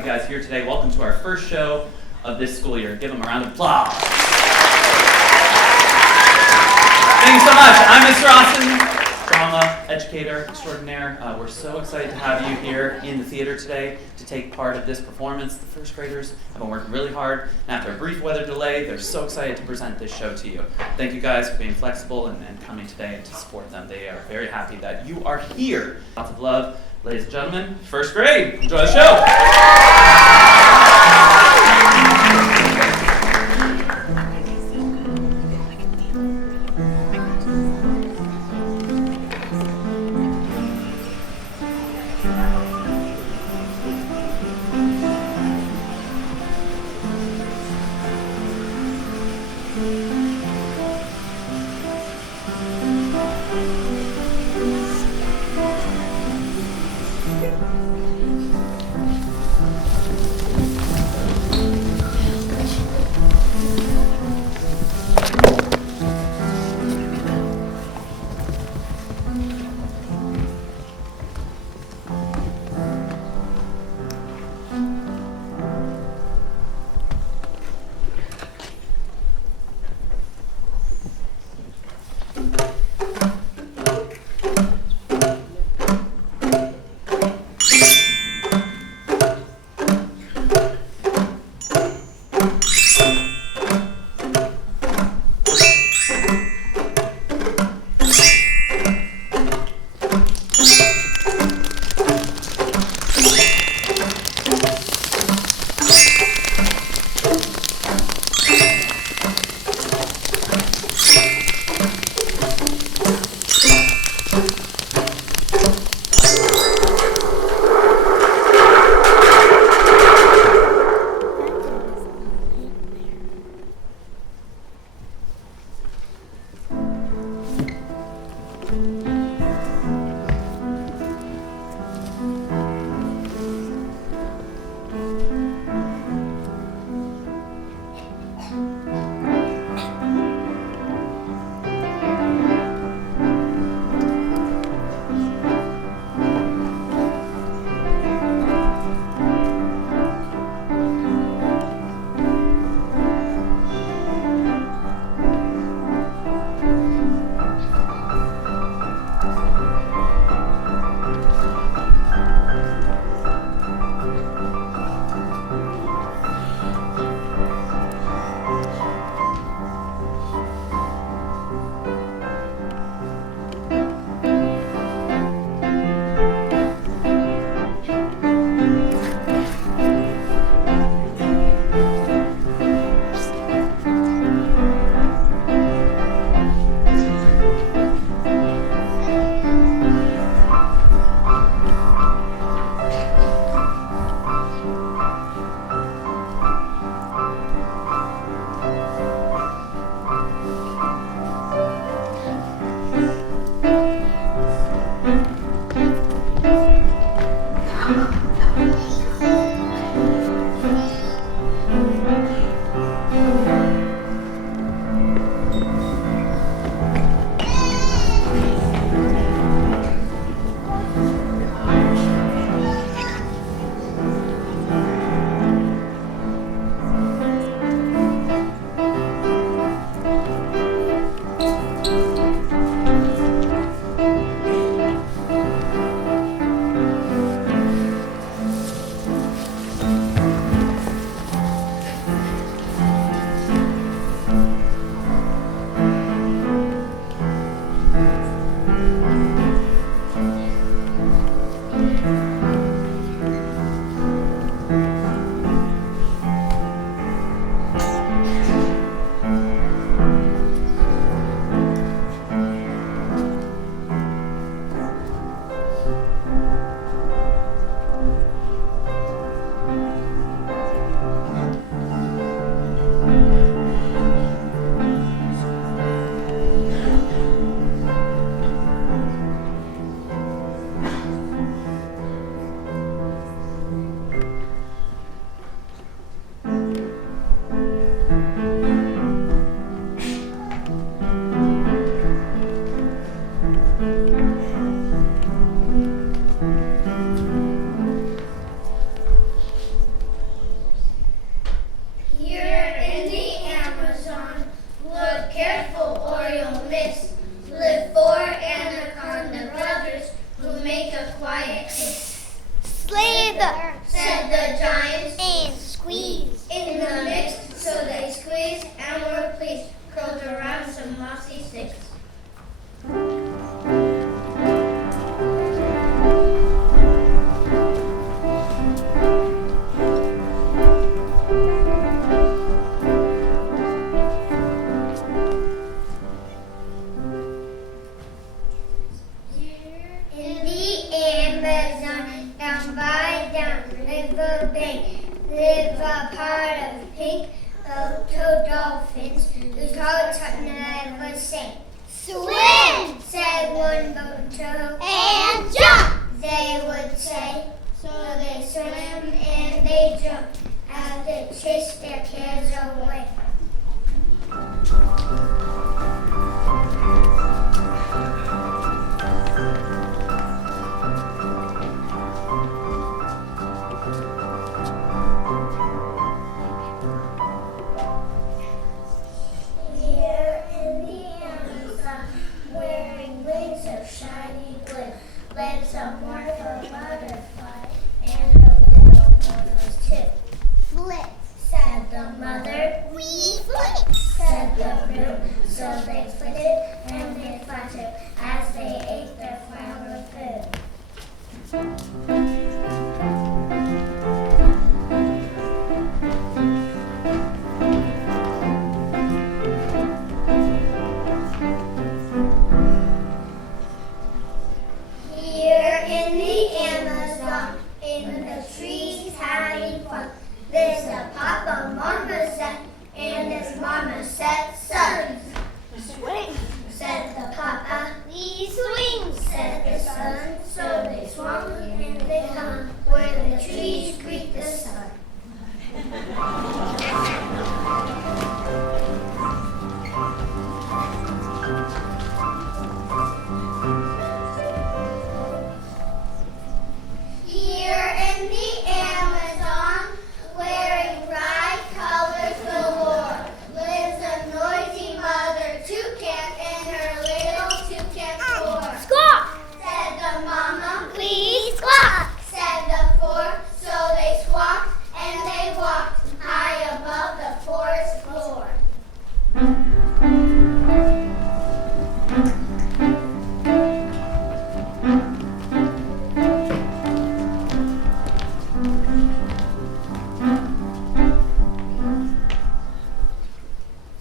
you guys here today. Welcome to our first show of this school year. Give them a round of applause. Thanks so much. I'm Mr. Austin, drama educator extraordinaire. We're so excited to have you here in the theater today to take part of this performance. The first graders have been working really hard, and after a brief weather delay, they're so excited to present this show to you. Thank you guys for being flexible and coming today and to support them. They are very happy that you are here. Lots of love. Ladies and gentlemen, first grade, enjoy the show. the giants, and squeeze in the midst, so they squeezed and were pleased, curled around some mossy sticks. In the Amazon, down by down river bank, live a part of pink little dolphins whose hearts never sank. Swim, said one boat toe, and jump, they would say. So they swam and they jumped as they chased their cares away. Here in the Amazon, wearing wings of shiny blue, lives a mortal butterfly and her little mortals too. Flip, said the mother. We flip, said the brood. So they flitted and they fluttered as they ate their flower food. Here in the Amazon, in the trees having fun, there's a papa marmoset and his marmoset sons. Swing, said the papa. We swing, said the son. So they swung and they hung where the trees greet the sun. Here in the Amazon, wearing bright colors galore, lives a noisy mother toucan and her little toucan four. Squawk, said the mama. Please squawk, said the four. So they squawked and they walked high above the forest floor.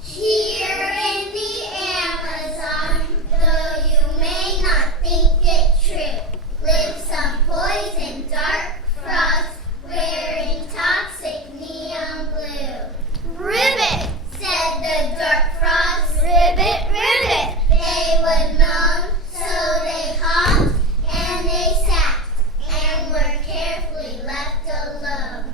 Here in the Amazon, though you may not think it true, lives some poison dark frogs wearing toxic neon blue. Ribbit, said the dark frogs. Ribbit, ribbit, they would moan, so they hopped and they sat and were carefully left alone.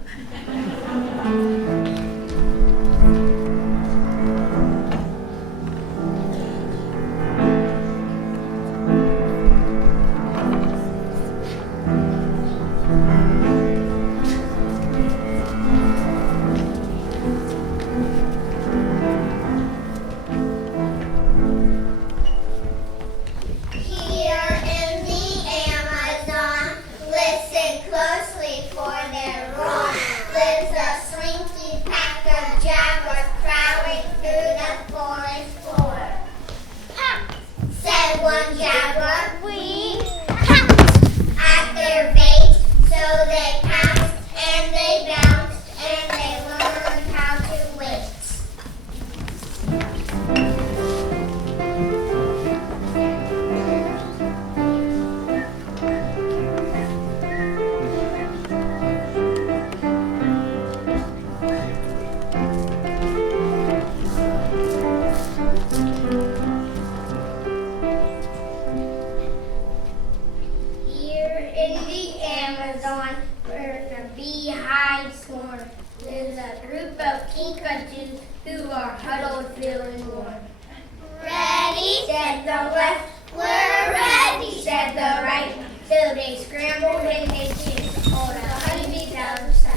Here in the Amazon, listen closely for their roar. Lives a slinky pack of jaguars prowling through the forest floor. Pounce, said one jaguar. We pounced at their bait, so they pounced and they bounced and they learned how to wait. Here in the Amazon, where the beehive swarm, lives a group of kinkajous who are huddled feeling warm. Ready, said the left. We're ready, said the right. So they scrambled and they chased all the honeybees out of sight.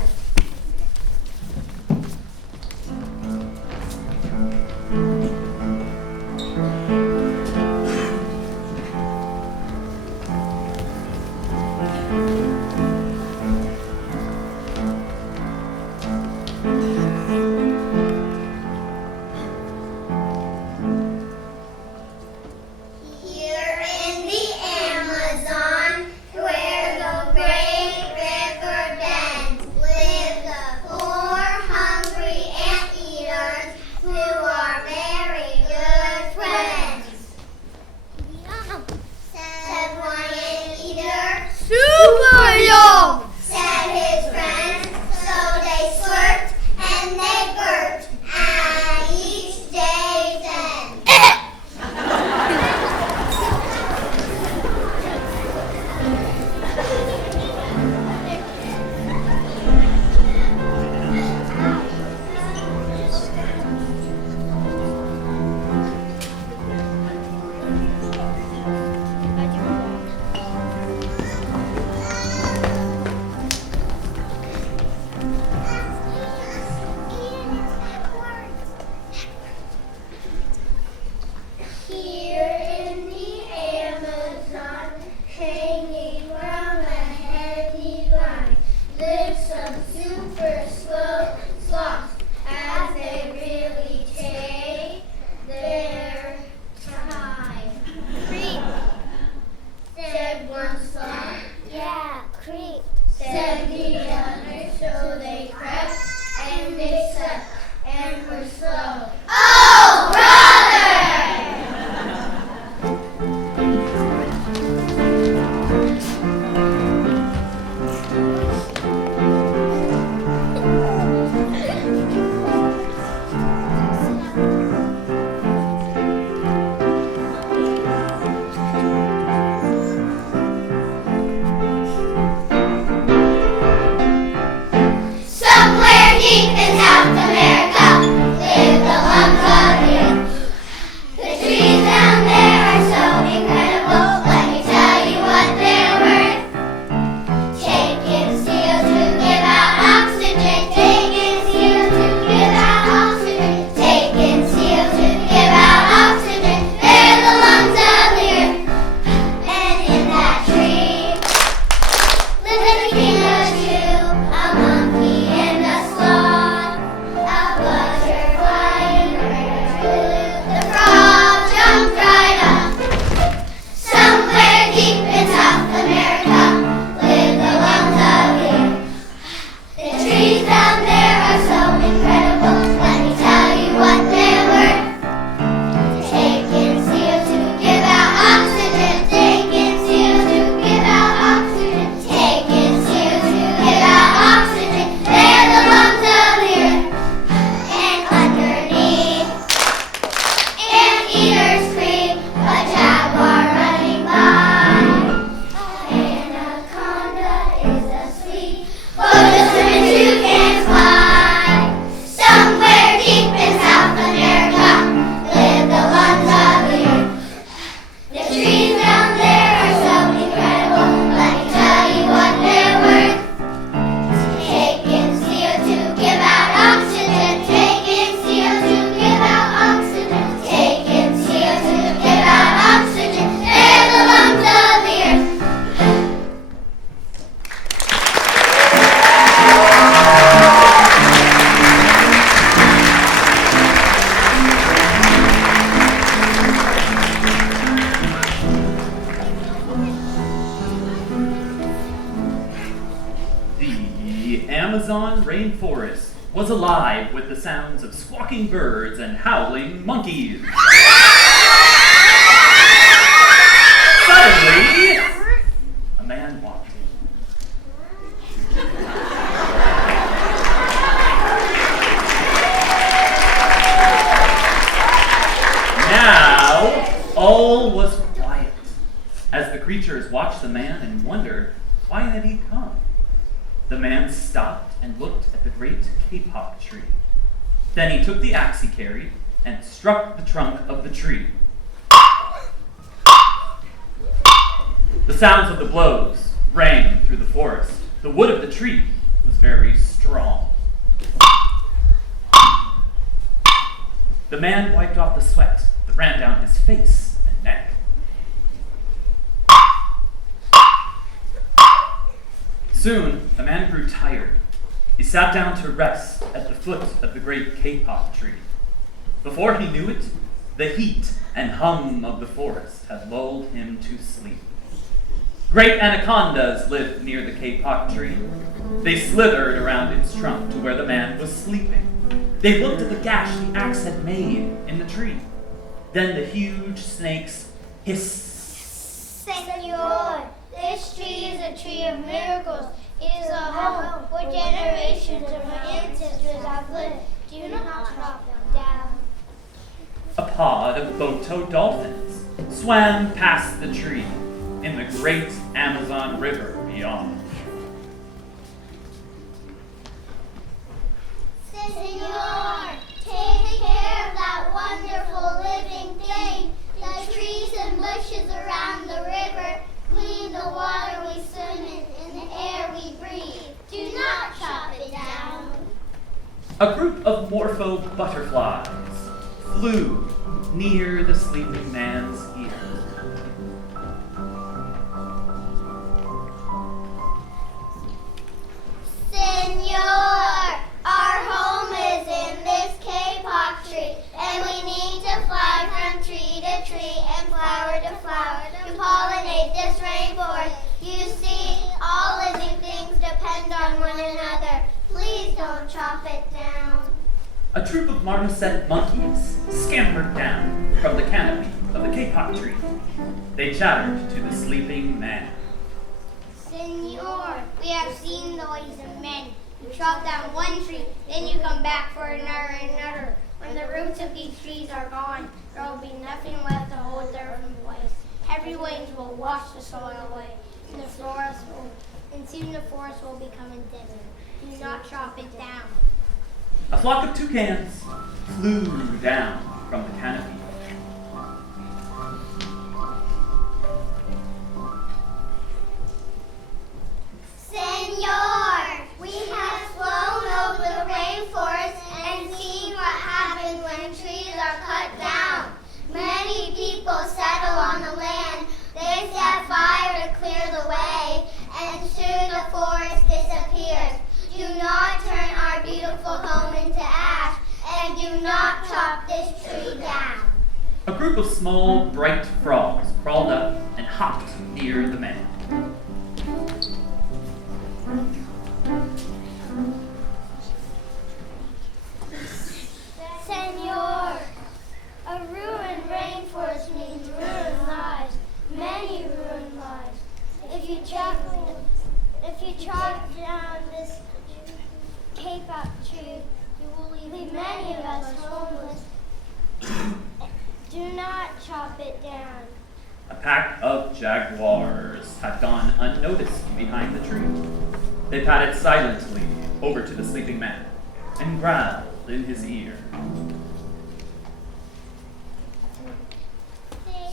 Amazon rainforest was alive with the sounds of squawking birds and howling monkeys. Suddenly, a man walked in. Now, all was quiet as the creatures watched the man and wondered why had he come. The man stopped and looked at the great kapok tree. Then he took the axe he carried and struck the trunk of the tree. The sounds of the blows rang through the forest. The wood of the tree was very strong. The man wiped off the sweat that ran down his face and neck. Soon, the man grew tired. He sat down to rest at the foot of the great kapok tree. Before he knew it, the heat and hum of the forest had lulled him to sleep. Great anacondas lived near the kapok tree. They slithered around its trunk to where the man was sleeping. They looked at the gash the axe had made in the tree. Then the huge snakes hissed. Senor, this tree is a tree of miracles. It is a home where generations of our ancestors have lived. Do not chop them down. A pod of boto dolphins swam past the tree in the great Amazon River beyond. Senor, take care of that wonderful living thing. The trees and bushes around the river clean the water we swim in and the air we breathe. Do not chop it down. A group of morpho butterflies flew near the sleeping man's ear. Senor, our home is in this kapok tree, and we need to fly from tree to tree and flower to flower to pollinate this rainforest. You see, all living things depend on one another. Please don't chop it down. A troop of marmoset monkeys scampered down from the canopy of the kapok tree. They chattered to the sleeping man. Senor, we have seen the ways of men. You chop down one tree, then you come back for another and another. When the roots of these trees are gone, there will be nothing left to hold the earth in place. Heavy winds will wash the soil away, and soon the forest will become a desert. Do not chop it down. A flock of toucans flew down from the canopy. Senor, we have flown over the rainforest and seen what happens when trees are cut down. Many people settle on the land. They set fire to clear the way, and soon the forest disappears. Do not turn our beautiful home into ash, and do not chop this tree down. A group of small, bright frogs crawled up and hopped near the man. Senor, a ruined rainforest means ruined lives, many ruined lives. If you chop down this kapok tree, you will leave many of us homeless. Do not chop it down. A pack of jaguars had gone unnoticed behind the tree. They padded silently over to the sleeping man and growled in his ear.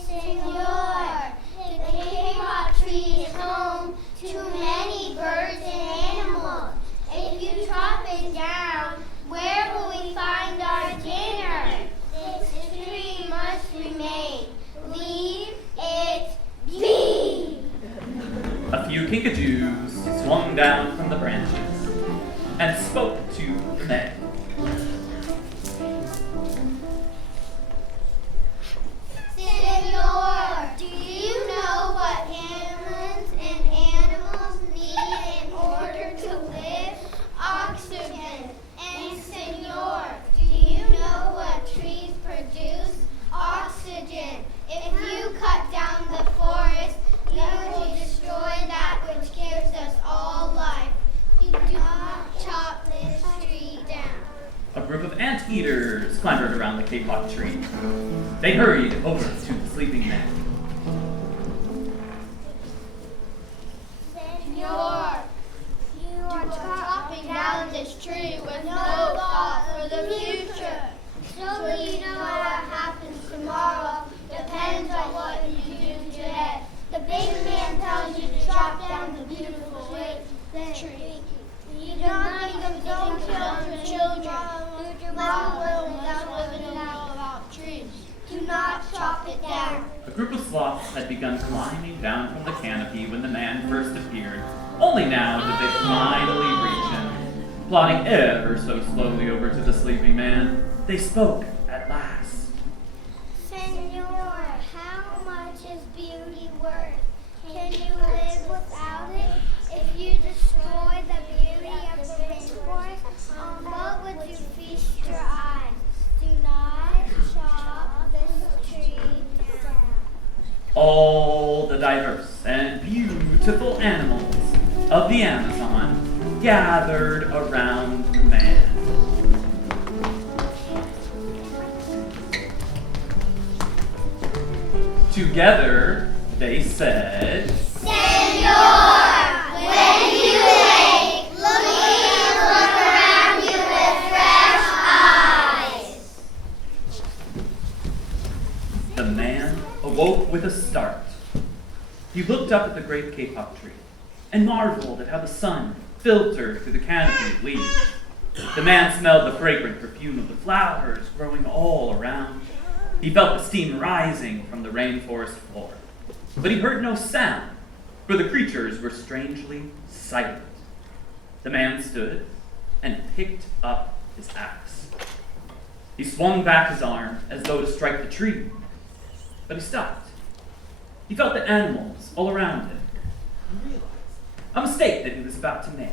Senor, the kapok tree is home to many birds and animals. If you chop it down, where will we find our dinner? This tree must remain. Leave it be. A few kinkajous swung down from the branches and spoke to the man. Senor, do you know what humans and animals need in order to live? Our eaters clambered around the kapok tree. They hurried over to the sleeping man. Senor, you are chopping down this tree with no thought for the future. So you know what happens tomorrow depends on what you do today. The big man tells you to chop down the beautiful tree. You do not even think about your children. Mom will never know about trees. Do not chop it down. A group of sloths had begun climbing down from the canopy when the man first appeared. Only now did they finally reach him. Plodding ever so slowly over to the sleeping man, they spoke at last. Senor, how much is beauty worth? Can you live without it? If you destroy the beauty of the rainforest, on what would you feast your eyes? Do not chop this tree down. All the diverse and beautiful animals of the Amazon gathered around the man. Together, they said, Senor, when you wake, look around you with fresh eyes. The man awoke with a start. He looked up at the great kapok tree and marveled at how the sun filtered through the canopy of leaves. The man smelled the fragrant perfume of the flowers growing all around. He felt the steam rising from the rainforest floor. But he heard no sound, for the creatures were strangely silent. The man stood and picked up his axe. He swung back his arm as though to strike the tree, but he stopped. He felt the animals all around him and realized a mistake that he was about to make.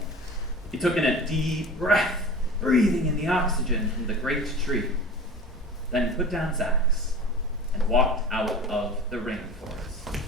He took in a deep breath, breathing in the oxygen from the great tree. Then he put down his axe and walked out of the rainforest.